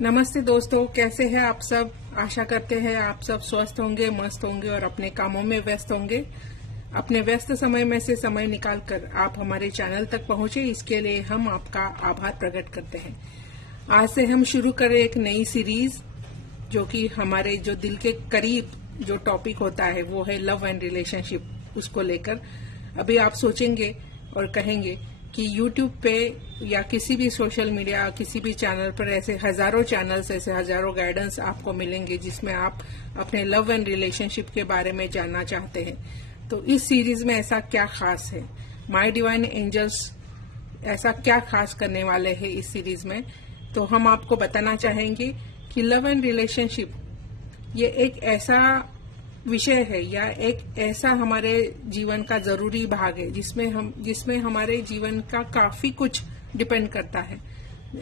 नमस्ते दोस्तों, कैसे हैं आप सब। आशा करते हैं आप सब स्वस्थ होंगे, मस्त होंगे और अपने कामों में व्यस्त होंगे। अपने व्यस्त समय में से समय निकालकर आप हमारे चैनल तक पहुंचे, इसके लिए हम आपका आभार प्रकट करते हैं। आज से हम शुरू करें एक नई सीरीज, जो कि हमारे जो दिल के करीब जो टॉपिक होता है वो है लव एंड रिलेशनशिप। उसको लेकर अभी आप सोचेंगे और कहेंगे कि YouTube पे या किसी भी सोशल मीडिया, किसी भी चैनल पर ऐसे हजारों चैनल्स, ऐसे हजारों गाइडेंस आपको मिलेंगे जिसमें आप अपने लव एंड रिलेशनशिप के बारे में जानना चाहते हैं। तो इस सीरीज में ऐसा क्या खास है, माय डिवाइन एंजल्स ऐसा क्या खास करने वाले हैं इस सीरीज में, तो हम आपको बताना चाहेंगे कि लव एंड रिलेशनशिप ये एक ऐसा विषय है या एक ऐसा हमारे जीवन का जरूरी भाग है जिसमें हमारे जीवन का काफी कुछ डिपेंड करता है।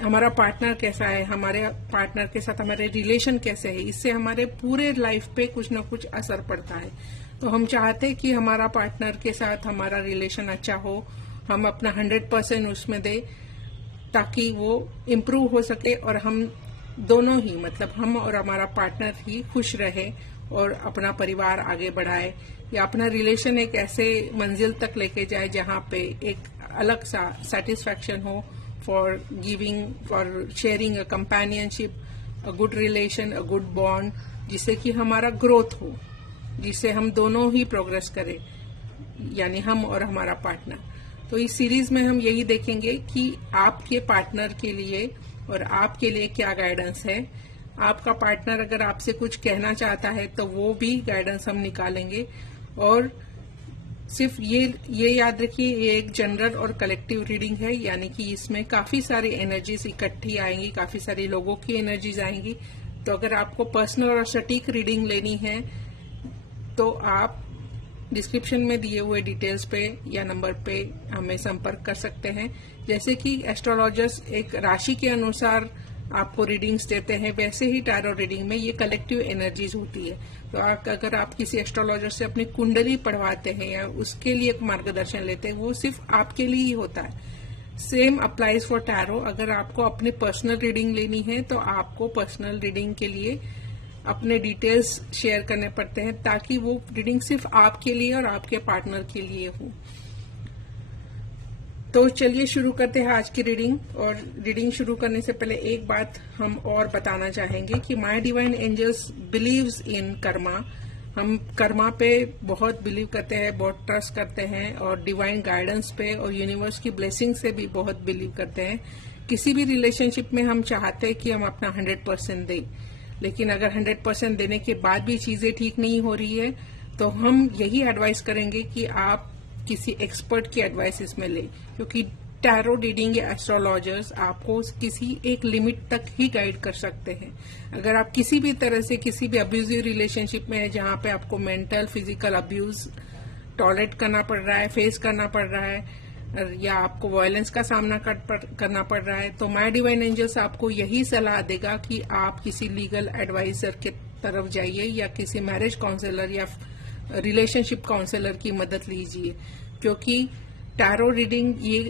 हमारा पार्टनर कैसा है, हमारे पार्टनर के साथ हमारे रिलेशन कैसे है, इससे हमारे पूरे लाइफ पे कुछ ना कुछ असर पड़ता है। तो हम चाहते हैं कि हमारा पार्टनर के साथ हमारा रिलेशन अच्छा हो, हम अपना 100% उसमें दे ताकि वो इम्प्रूव हो सके और हम दोनों ही, मतलब हम और हमारा पार्टनर ही खुश रहे और अपना परिवार आगे बढ़ाए, या अपना रिलेशन एक ऐसे मंजिल तक लेके जाए जहां पे एक अलग सा सेटिस्फैक्शन हो for giving, for sharing a companionship, a good relation, a good bond, जिससे कि हमारा ग्रोथ हो, जिससे हम दोनों ही प्रोग्रेस करें, यानी हम और हमारा पार्टनर। तो इस सीरीज में हम यही देखेंगे कि आपके पार्टनर के लिए और आपके लिए क्या गाइडेंस है। आपका पार्टनर अगर आपसे कुछ कहना चाहता है तो वो भी गाइडेंस हम निकालेंगे। और सिर्फ ये याद रखिए, ये एक जनरल और कलेक्टिव रीडिंग है, यानी कि इसमें काफी सारी एनर्जीज इकट्ठी आएंगी, काफी सारी लोगों की एनर्जीज आएंगी। तो अगर आपको पर्सनल और सटीक रीडिंग लेनी है तो आप डिस्क्रिप्शन में दिए हुए डिटेल्स पे या नंबर पे हमें संपर्क कर सकते हैं। जैसे कि एस्ट्रोलॉजर्स एक राशि के अनुसार आपको रीडिंग्स देते हैं, वैसे ही टैरो रीडिंग में ये कलेक्टिव एनर्जीज होती है। तो अगर आप किसी एस्ट्रोलॉजर से अपनी कुंडली पढ़वाते हैं या उसके लिए एक मार्गदर्शन लेते हैं, वो सिर्फ आपके लिए ही होता है। Same applies for tarot. अगर आपको अपनी पर्सनल रीडिंग लेनी है तो आपको पर्सनल रीडिंग के लिए अपने डिटेल्स शेयर करने पड़ते हैं, ताकि वो रीडिंग सिर्फ आपके लिए और आपके पार्टनर के लिए हो। तो चलिए शुरू करते हैं आज की रीडिंग। और रीडिंग शुरू करने से पहले एक बात हम और बताना चाहेंगे कि my divine angels believes in karma. हम कर्मा पे बहुत बिलीव करते हैं, बहुत ट्रस्ट करते हैं, और डिवाइन गाइडेंस पे और यूनिवर्स की ब्लेसिंग से भी बहुत बिलीव करते हैं। किसी भी रिलेशनशिप में हम चाहते हैं कि हम अपना 100% दें, लेकिन अगर 100% देने के बाद भी चीजें ठीक नहीं हो रही है तो हम यही एडवाइस करेंगे कि आप किसी एक्सपर्ट की एडवाइस इसमें लें, क्योंकि टैरो रीडिंग या एस्ट्रोलॉजर्स आपको किसी एक लिमिट तक ही गाइड कर सकते हैं। अगर आप किसी भी तरह से किसी भी अब्यूजिव रिलेशनशिप में है जहां पे आपको मेंटल, फिजिकल अब्यूज टॉलरेट करना पड़ रहा है, फेस करना पड़ रहा है, या आपको वायलेंस का सामना करना पड़ रहा है, तो माय डिवाइन एंजल्स आपको यही सलाह देगा कि आप किसी लीगल एडवाइजर के तरफ जाइए या किसी मैरिज काउंसलर या रिलेशनशिप काउंसलर की मदद लीजिए। क्योंकि टैरो रीडिंग ये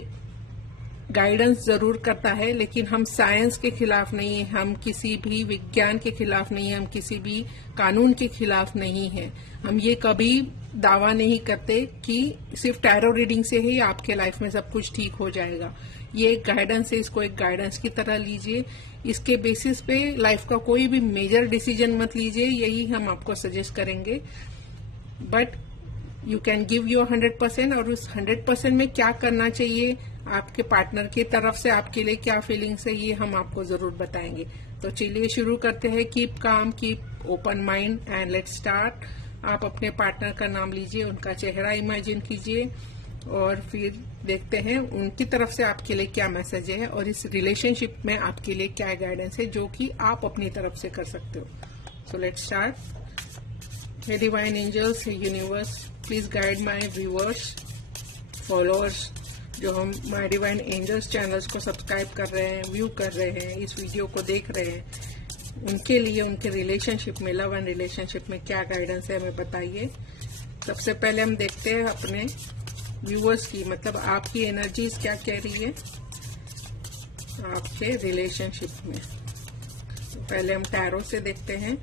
गाइडेंस जरूर करता है, लेकिन हम साइंस के खिलाफ नहीं है, हम किसी भी विज्ञान के खिलाफ नहीं है, हम किसी भी कानून के खिलाफ नहीं है। हम ये कभी दावा नहीं करते कि सिर्फ टैरो रीडिंग से ही आपके लाइफ में सब कुछ ठीक हो जाएगा। ये एक गाइडेंस है, इसको एक गाइडेंस की तरह लीजिए। इसके बेसिस पे लाइफ का कोई भी मेजर डिसीजन मत लीजिए, यही हम आपको सजेस्ट करेंगे। But you can give your 100%, और उस 100% में क्या करना चाहिए, आपके पार्टनर की तरफ से आपके लिए क्या फीलिंग्स है, ये हम आपको जरूर बताएंगे। तो चलिए शुरू करते हैं। Keep calm, keep open mind and let's start. आप अपने पार्टनर का नाम लीजिए, उनका चेहरा इमेजिन कीजिए और फिर देखते हैं उनकी तरफ से आपके लिए क्या मैसेज है और इस रिलेशनशिप में आपके लिए क्या गाइडेंस है जो कि आप अपनी तरफ से कर सकते हो। So let's start. Hey divine angels, hey universe, please guide my viewers, followers, जो हम माय डिवाइन एंजल्स चैनल्स को सब्सक्राइब कर रहे हैं, व्यू कर रहे हैं, इस वीडियो को देख रहे हैं, उनके लिए उनके रिलेशनशिप में, लव एंड रिलेशनशिप में क्या गाइडेंस है हमें बताइए। सबसे पहले हम देखते हैं अपने व्यूअर्स की, मतलब आपकी एनर्जीज क्या कह रही है आपके रिलेशनशिप में। पहले हम टैरो से देखते हैं।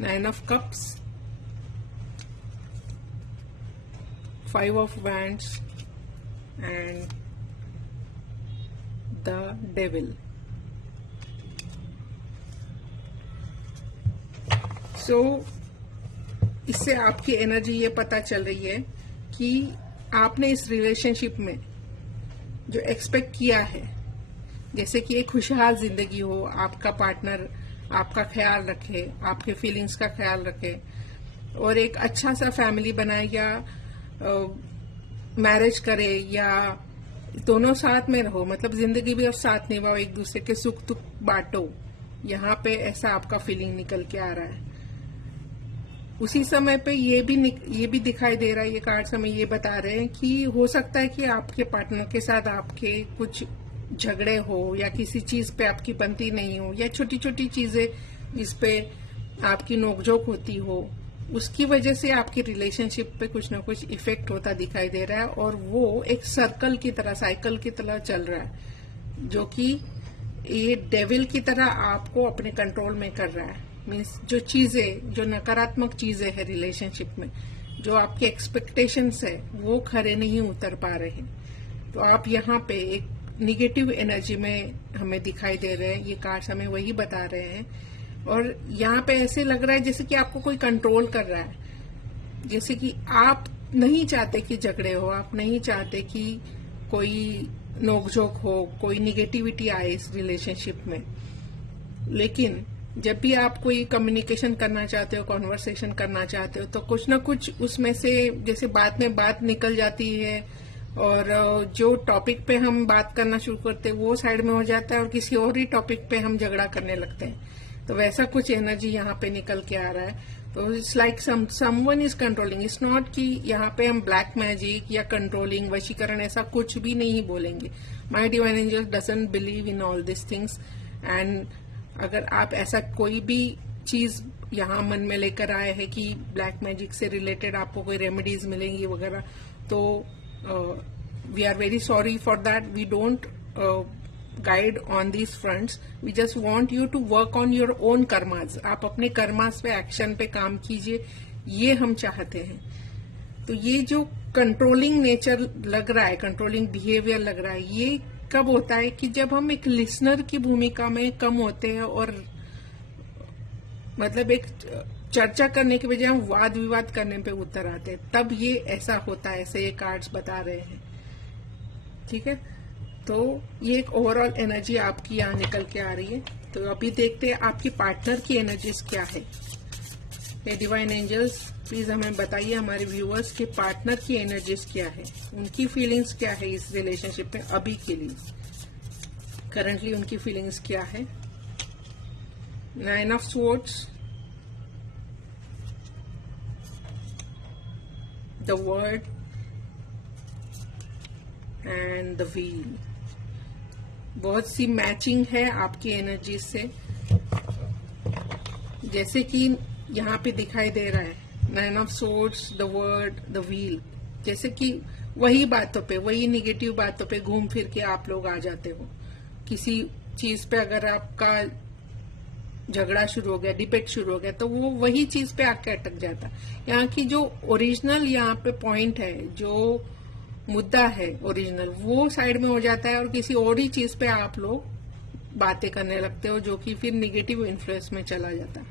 9 of cups, 5 of wands and the devil. So इससे आपकी एनर्जी ये पता चल रही है कि आपने इस रिलेशनशिप में जो एक्सपेक्ट किया है, जैसे कि एक खुशहाल जिंदगी हो, आपका पार्टनर आपका ख्याल रखे, आपके फीलिंग्स का ख्याल रखे और एक अच्छा सा फैमिली बनाए या मैरिज करे या दोनों साथ में रहो, मतलब जिंदगी भी और साथ निभाओ, एक दूसरे के सुख दुख बांटो। यहाँ पे ऐसा आपका फीलिंग निकल के आ रहा है। उसी समय पे ये भी दिखाई दे रहा है, ये कार्ड्स हमें ये बता रहे हैं कि हो सकता है कि आपके पार्टनर के साथ आपके कुछ झगड़े हो या किसी चीज पे आपकी बनती नहीं हो या छोटी छोटी चीजें जिस पे आपकी नोकझोंक होती हो, उसकी वजह से आपकी रिलेशनशिप पे कुछ ना कुछ इफेक्ट होता दिखाई दे रहा है और वो एक सर्कल की तरह, साइकिल की तरह चल रहा है, जो कि ये डेविल की तरह आपको अपने कंट्रोल में कर रहा है। मीन्स जो चीजें, जो नकारात्मक चीजें है रिलेशनशिप में, जो आपके एक्सपेक्टेशंस है वो खरे नहीं उतर पा रहे, तो आप यहाँ पे एक निगेटिव एनर्जी में हमें दिखाई दे रहे हैं। ये कार्ड्स हमें वही बता रहे हैं और यहाँ पे ऐसे लग रहा है जैसे कि आपको कोई कंट्रोल कर रहा है, जैसे कि आप नहीं चाहते कि झगड़े हो, आप नहीं चाहते कि कोई नोकझोंक हो, कोई निगेटिविटी आए इस रिलेशनशिप में, लेकिन जब भी आप कोई कम्युनिकेशन करना चाहते हो, कॉन्वर्सेशन करना चाहते हो, तो कुछ ना कुछ उसमें से जैसे बात में बात निकल जाती है और जो टॉपिक पे हम बात करना शुरू करते हैं वो साइड में हो जाता है और किसी और ही टॉपिक पे हम झगड़ा करने लगते हैं। तो वैसा कुछ एनर्जी यहाँ पे निकल के आ रहा है। तो it's like someone is controlling. It's not कि यहाँ पे हम ब्लैक मैजिक या कंट्रोलिंग, वशीकरण ऐसा कुछ भी नहीं बोलेंगे। My divine angel doesn't believe in all this things and अगर आप ऐसा कोई भी चीज यहाँ मन में लेकर आए हैं कि ब्लैक मैजिक से रिलेटेड आपको कोई रेमेडीज मिलेंगी वगैरह, तो we are very sorry for that. We don't guide on these fronts. We just want you to work on your own karmas. आप अपने कर्मास पे, एक्शन पे काम कीजिए, ये हम चाहते हैं। तो ये जो कंट्रोलिंग नेचर लग रहा है, कंट्रोलिंग बिहेवियर लग रहा है, ये कब होता है कि जब हम एक लिसनर की भूमिका में कम होते हैं और मतलब एक चर्चा करने के बजाय हम वाद विवाद करने पे उतर आते हैं, तब ये ऐसा होता है, ऐसे ये कार्ड्स बता रहे हैं। ठीक है, तो ये एक ओवरऑल एनर्जी आपकी यहाँ निकल के आ रही है। तो अभी देखते हैं आपकी पार्टनर की एनर्जीज क्या है। ये डिवाइन एंजल्स प्लीज हमें बताइए, हमारे व्यूअर्स के पार्टनर की एनर्जीज क्या है, उनकी फीलिंग्स क्या है इस रिलेशनशिप में अभी के लिए, करंटली उनकी फीलिंग्स क्या है। 9 of swords, the word and the wheel. बहुत सी मैचिंग है आपकी एनर्जी से, जैसे कि यहाँ पे दिखाई दे रहा है 9 of swords, the word, the wheel, जैसे कि वही बातों पे, वही निगेटिव बातों पे घूम फिर के आप लोग आ जाते हो। किसी चीज पे अगर आपका झगड़ा शुरू हो गया, डिबेट शुरू हो गया, तो वो वही चीज पे आके अटक जाता। यहाँ की जो ओरिजिनल यहाँ पे पॉइंट है, जो मुद्दा है ओरिजिनल, वो साइड में हो जाता है और किसी और ही चीज पे आप लोग बातें करने लगते हो, जो कि फिर निगेटिव इन्फ्लुएंस में चला जाता है।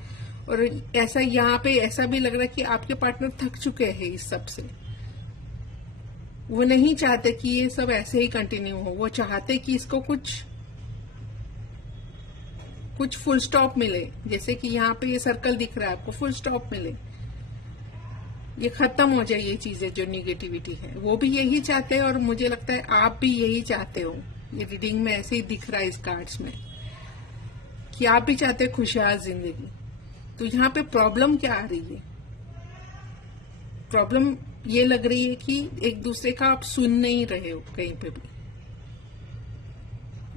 और ऐसा यहाँ पे ऐसा भी लग रहा है कि आपके पार्टनर थक चुके हैं इस सब से। वो नहीं चाहते कि ये सब ऐसे ही कंटिन्यू हो, वो चाहते कि इसको कुछ फुल स्टॉप मिले। जैसे कि यहाँ पे ये सर्कल दिख रहा है आपको, फुल स्टॉप मिले, ये खत्म हो जाए ये चीजें जो निगेटिविटी है। वो भी यही चाहते हैं और मुझे लगता है आप भी यही चाहते हो। ये रीडिंग में ऐसे ही दिख रहा है इस कार्ड्स में कि आप भी चाहते हो खुशहाल जिंदगी। तो यहाँ पे प्रॉब्लम क्या आ रही है? प्रॉब्लम ये लग रही है कि एक दूसरे का आप सुन नहीं रहे हो कहीं पे भी।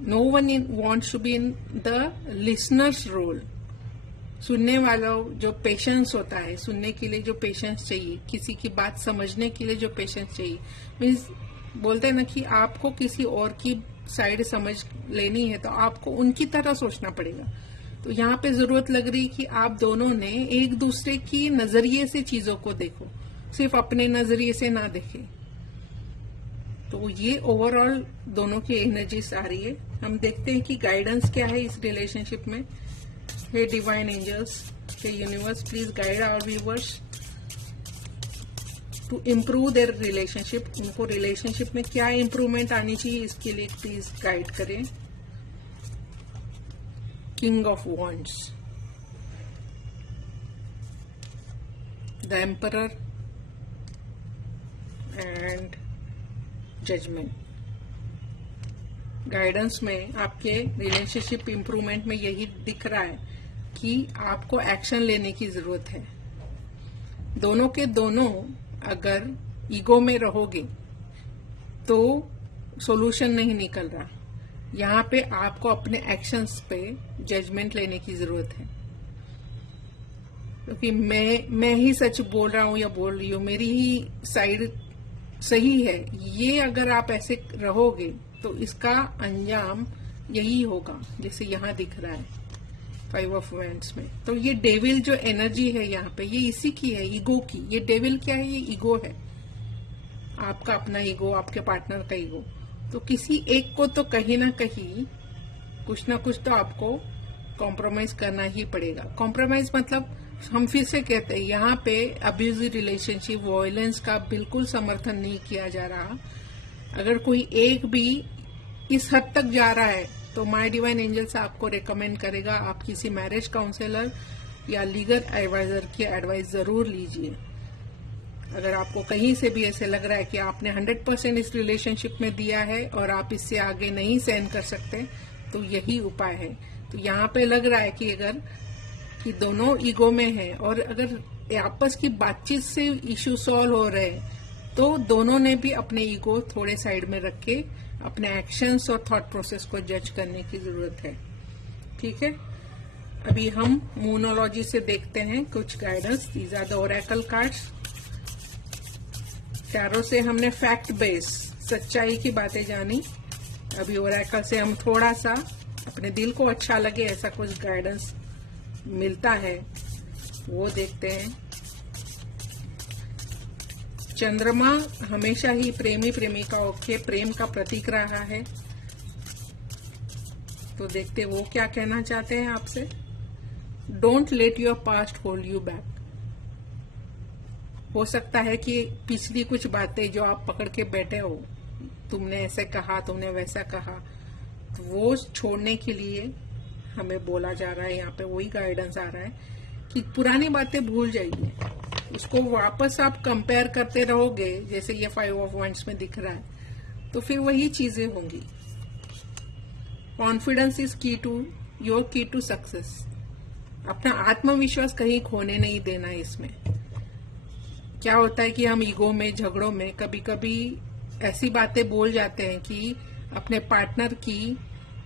No one wants to be in the listeners role. सुनने वाला जो पेशेंस होता है, सुनने के लिए जो पेशेंस चाहिए, किसी की बात समझने के लिए जो पेशेंस चाहिए, मीन्स बोलते हैं ना कि आपको किसी और की साइड समझ लेनी है तो आपको उनकी तरह सोचना पड़ेगा। तो यहाँ पे जरूरत लग रही कि आप दोनों ने एक दूसरे की नजरिए से चीजों को देखो, सिर्फ अपने नजरिए से ना देखें। तो ये ओवरऑल दोनों की एनर्जीज आ रही है। हम देखते हैं कि गाइडेंस क्या है इस रिलेशनशिप में। हे डिवाइन एंजल्स, हे universe, please guide our viewers to improve their relationship. उनको रिलेशनशिप में क्या इम्प्रूवमेंट आनी चाहिए, इसके लिए प्लीज गाइड करें। King of wands, the emperor and judgement. Guidance में आपके रिलेशनशिप इंप्रूवमेंट में यही दिख रहा है कि आपको एक्शन लेने की जरूरत है। दोनों के दोनों अगर ईगो में रहोगे तो सॉल्यूशन नहीं निकल रहा। यहाँ पे आपको अपने एक्शंस पे जजमेंट लेने की जरूरत है, क्योंकि मैं ही सच बोल रहा हूं या बोल रही हूं, मेरी ही साइड सही है, ये अगर आप ऐसे रहोगे तो इसका अंजाम यही होगा जैसे यहाँ दिख रहा है 5 ऑफ वैंड्स में। तो ये डेविल जो एनर्जी है यहाँ पे, ये इसी की है, ईगो की। ये डेविल क्या है? ये ईगो है, आपका अपना ईगो, आपके पार्टनर का ईगो। तो किसी एक को तो कहीं ना कहीं कुछ ना कुछ तो आपको कॉम्प्रोमाइज करना ही पड़ेगा। कॉम्प्रोमाइज मतलब हम फिर से कहते हैं, यहाँ पे अब्यूजिव रिलेशनशिप, वायलेंस का बिल्कुल समर्थन नहीं किया जा रहा। अगर कोई एक भी इस हद तक जा रहा है तो माय डिवाइन एंजल्स आपको रेकमेंड करेगा आप किसी मैरिज काउंसलर या लीगल एडवाइजर की एडवाइस जरूर लीजिए। अगर आपको कहीं से भी ऐसे लग रहा है कि आपने 100% इस रिलेशनशिप में दिया है और आप इससे आगे नहीं सहन कर सकते, तो यही उपाय है। तो यहाँ पे लग रहा है कि अगर कि दोनों ईगो में है और अगर आपस की बातचीत से इश्यू सॉल्व हो रहे हैं तो दोनों ने भी अपने ईगो थोड़े साइड में रख के अपने एक्शंस और थॉट प्रोसेस को जज करने की जरूरत है। ठीक है, अभी हम मूनोलॉजी से देखते हैं कुछ guidance. These are the oracle cards. Tarot से हमने फैक्ट बेस, सच्चाई की बातें जानी। अभी ओरेकल से हम थोड़ा सा अपने दिल को अच्छा लगे ऐसा कुछ गाइडेंस मिलता है वो देखते हैं। चंद्रमा हमेशा ही प्रेमी प्रेमिकाओं के प्रेम का प्रतीक रहा है, तो देखते वो क्या कहना चाहते हैं आपसे। Don't let your past hold you back. हो सकता है कि पिछली कुछ बातें जो आप पकड़ के बैठे हो, तुमने ऐसे कहा, तुमने वैसा कहा, तो वो छोड़ने के लिए हमें बोला जा रहा है। यहाँ पे वही गाइडेंस आ रहा है कि पुरानी बातें भूल जाइए, उसको वापस आप कंपेयर करते रहोगे जैसे ये 5 ऑफ वैंड्स में दिख रहा है, तो फिर वही चीजें होंगी। कॉन्फिडेंस इज की टू योर की टू सक्सेस। अपना आत्मविश्वास कहीं खोने नहीं देना है। इसमें क्या होता है कि हम ईगो में, झगड़ों में कभी कभी ऐसी बातें बोल जाते हैं कि अपने पार्टनर की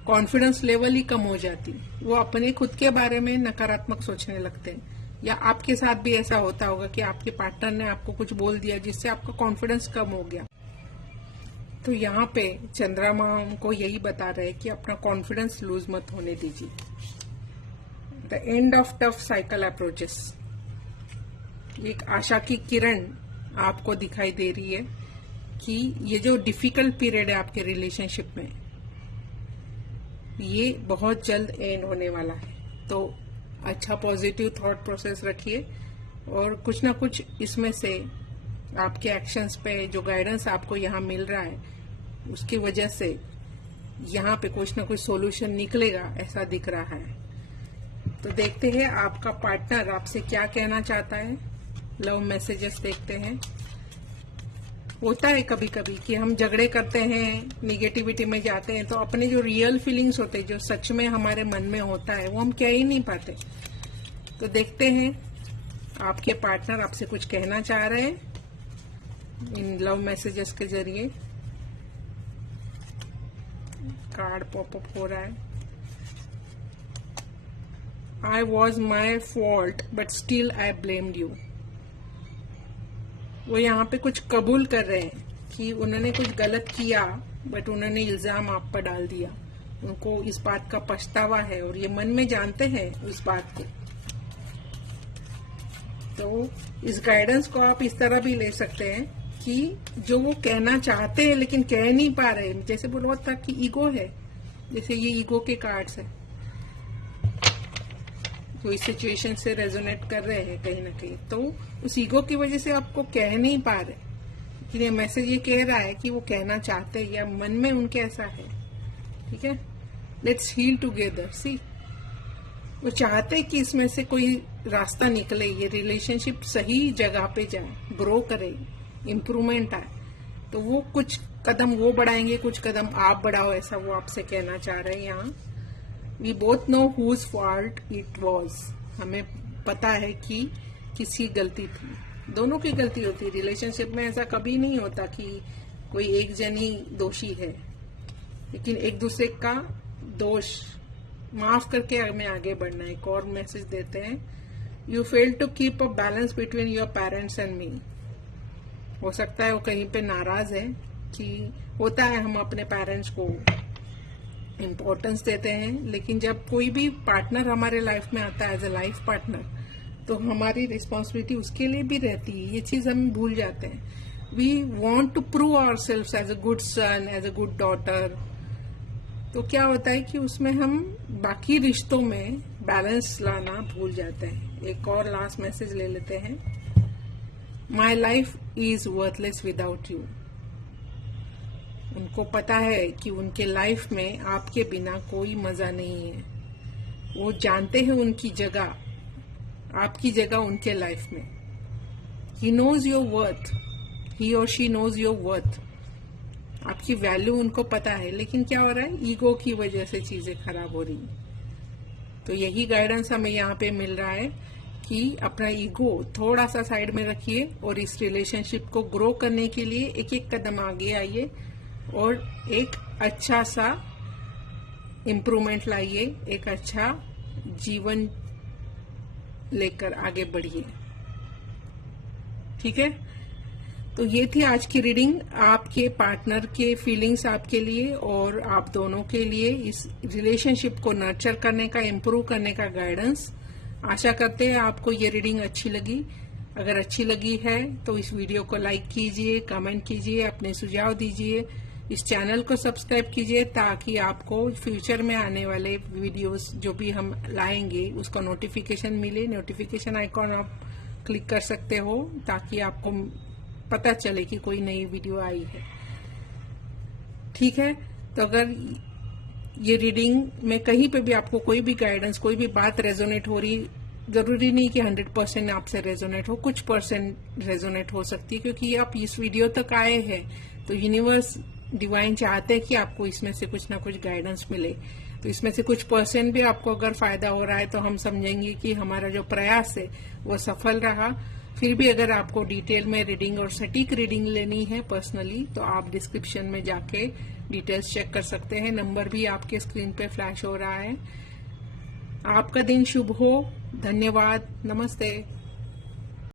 कॉन्फिडेंस लेवल ही कम हो जाती, वो अपने खुद के बारे में नकारात्मक सोचने लगते हैं। या आपके साथ भी ऐसा होता होगा कि आपके पार्टनर ने आपको कुछ बोल दिया जिससे आपका कॉन्फिडेंस कम हो गया। तो यहाँ पे चंद्रमा हमको यही बता रहे हैं कि अपना कॉन्फिडेंस लूज मत होने दीजिए। The end of tough cycle approaches. एक आशा की किरण आपको दिखाई दे रही है कि ये जो डिफिकल्ट पीरियड है आपके रिलेशनशिप में, ये बहुत जल्द एंड होने वाला है। तो अच्छा पॉजिटिव थॉट प्रोसेस रखिए और कुछ ना कुछ इसमें से आपके एक्शंस पे जो गाइडेंस आपको यहाँ मिल रहा है उसकी वजह से यहाँ पे कुछ ना कुछ सॉल्यूशन निकलेगा, ऐसा दिख रहा है। तो देखते हैं आपका पार्टनर आपसे क्या कहना चाहता है। लव मैसेजेस देखते हैं। होता है कभी कभी कि हम झगड़े करते हैं, निगेटिविटी में जाते हैं, तो अपने जो रियल फीलिंग्स होते हैं, जो सच में हमारे मन में होता है, वो हम कह ही नहीं पाते। तो देखते हैं आपके पार्टनर आपसे कुछ कहना चाह रहे हैं इन लव मैसेजेस के जरिए। कार्ड पॉपअप हो रहा है। I was my fault but still I blamed you. वो यहाँ पे कुछ कबूल कर रहे हैं कि उन्होंने कुछ गलत किया, बट उन्होंने इल्जाम आप पर डाल दिया। उनको इस बात का पछतावा है और ये मन में जानते हैं उस बात को। तो इस गाइडेंस को आप इस तरह भी ले सकते हैं कि जो वो कहना चाहते हैं लेकिन कह नहीं पा रहे, जैसे बोला था कि ईगो है, जैसे ये ईगो के कार्ड्स है जो इस सिचुएशन से रेजोनेट कर रहे हैं कहीं ना कहीं। तो उस ईगो की वजह से आपको कह नहीं पा रहे, लेकिन ये मैसेज ये कह रहा है कि वो कहना चाहते हैं या मन में उनके ऐसा है। ठीक है, लेट्स हील टुगेदर। सी, वो चाहते कि इसमें से कोई रास्ता निकले, ये रिलेशनशिप सही जगह पे जाए, ग्रो करे, इम्प्रूवमेंट आए। तो वो कुछ कदम वो बढ़ाएंगे, कुछ कदम आप बढ़ाओ, ऐसा वो आपसे कहना चाह रहे हैं यहाँ। We both know whose fault it was. हमें पता है कि किसकी गलती थी, दोनों की गलती होती है। रिलेशनशिप में ऐसा कभी नहीं होता कि कोई एक जन ही दोषी है, लेकिन एक दूसरे का दोष माफ करके हमें आगे बढ़ना है। एक और मैसेज देते हैं, you fail to keep a balance between your parents and me. हो सकता है वो कहीं पे नाराज है कि होता है हम अपने पेरेंट्स को इम्पोर्टेंस देते हैं, लेकिन जब कोई भी पार्टनर हमारे लाइफ में आता है एज ए लाइफ पार्टनर, तो हमारी रिस्पॉन्सिबिलिटी उसके लिए भी रहती है। ये चीज हम भूल जाते हैं। We want to prove our self as a good son, as a good daughter. तो क्या होता है कि उसमें हम बाकी रिश्तों में बैलेंस लाना भूल जाते हैं। एक और लास्ट मैसेज ले लेते हैं, my life is worthless without you. उनको पता है कि उनके लाइफ में आपके बिना कोई मजा नहीं है। वो जानते हैं उनकी जगह, आपकी जगह उनके लाइफ में। ही नोज योर वर्थ, ही और शी नोज योर वर्थ। आपकी वैल्यू उनको पता है, लेकिन क्या हो रहा है, ईगो की वजह से चीजें खराब हो रही हैं। तो यही गाइडेंस हमें यहाँ पे मिल रहा है कि अपना ईगो थोड़ा सा साइड में रखिए और इस रिलेशनशिप को ग्रो करने के लिए एक एक कदम आगे आइए और एक अच्छा सा इम्प्रूवमेंट लाइए, एक अच्छा जीवन लेकर आगे बढ़िए। ठीक है, तो ये थी आज की रीडिंग, आपके पार्टनर के फीलिंग्स आपके लिए और आप दोनों के लिए इस रिलेशनशिप को नर्चर करने का, इम्प्रूव करने का गाइडेंस। आशा करते हैं आपको ये रीडिंग अच्छी लगी। अगर अच्छी लगी है तो इस वीडियो को लाइक कीजिए, कमेंट कीजिए, अपने सुझाव दीजिए, इस चैनल को सब्सक्राइब कीजिए ताकि आपको फ्यूचर में आने वाले वीडियोस जो भी हम लाएंगे उसका नोटिफिकेशन मिले। नोटिफिकेशन आइकॉन आप क्लिक कर सकते हो ताकि आपको पता चले कि कोई नई वीडियो आई है। ठीक है, तो अगर ये रीडिंग में कहीं पे भी आपको कोई भी गाइडेंस, कोई भी बात रेजोनेट हो रही, जरूरी नहीं कि 100% आपसे रेजोनेट हो, कुछ परसेंट रेजोनेट हो सकती है, क्योंकि आप इस वीडियो तक आए हैं तो यूनिवर्स डिवाइन चाहते हैं कि आपको इसमें से कुछ ना कुछ गाइडेंस मिले। तो इसमें से कुछ परसेंट भी आपको अगर फायदा हो रहा है तो हम समझेंगे कि हमारा जो प्रयास है वो सफल रहा। फिर भी अगर आपको डिटेल में रीडिंग और सटीक रीडिंग लेनी है पर्सनली, तो आप डिस्क्रिप्शन में जाके डिटेल्स चेक कर सकते हैं। नंबर भी आपके स्क्रीन पे फ्लैश हो रहा है। आपका दिन शुभ हो। धन्यवाद। नमस्ते।